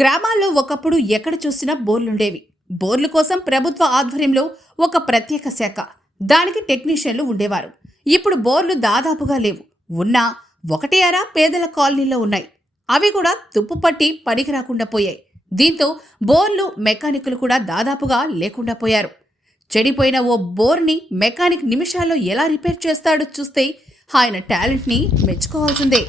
గ్రామాల్లో ఒకప్పుడు ఎక్కడ చూసినా బోర్లుండేవి. బోర్లు కోసం ప్రభుత్వ ఆధ్వర్యంలో ఒక ప్రత్యేక శాఖ, దానికి టెక్నీషియన్లు ఉండేవారు. ఇప్పుడు బోర్లు దాదాపుగా లేవు. ఉన్నా ఒకటి అరా పేదల కాలనీలో ఉన్నాయి. అవి కూడా తుప్పుపట్టి పనికి రాకుండా పోయాయి. దీంతో బోర్లు మెకానికులు కూడా దాదాపుగా లేకుండా పోయారు. చెడిపోయిన ఓ బోర్ని మెకానిక్ నిమిషాల్లో ఎలా రిపేర్ చేస్తాడో చూస్తే ఆయన టాలెంట్ని మెచ్చుకోవాల్సిందే.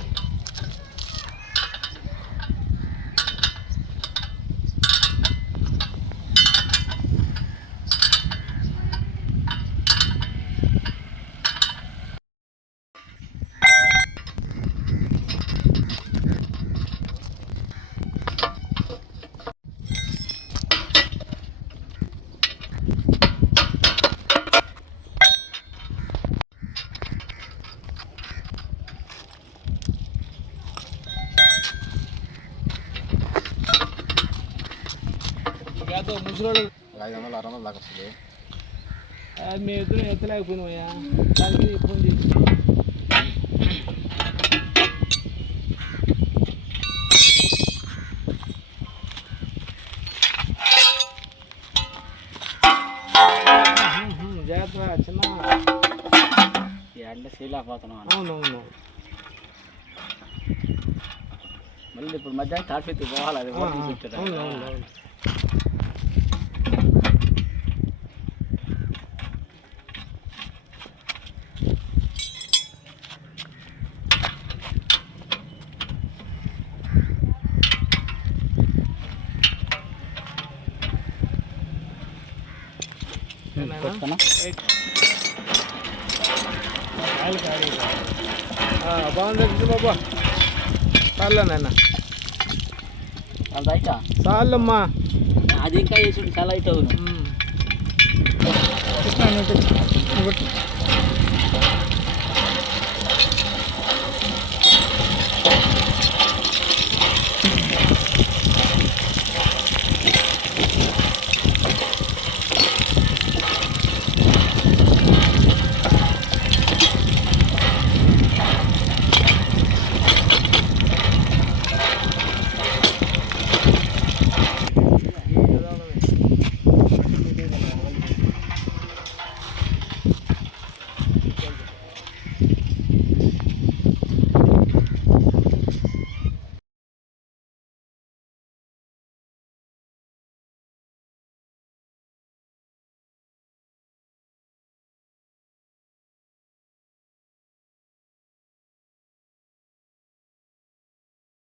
ముసలోళ్ళు 500 600 దాకా వస్తుంది. మేము ఇద్దరం ఎత్తలేకపోయినామయ్యా. దానికి ఫోన్ చేసి జాగ్రత్త చిన్న ఎండ చేయలేకపోతున్నాం. అవునవును. మళ్ళీ ఇప్పుడు మధ్యాహ్నం తాడిపెత్తి పోవాలి. అది అవునవును. బాగుంది బాబా. చాలు నాయన, చాలమ్మా. అది ఇంకా వేసి చాలా అయితే అవును.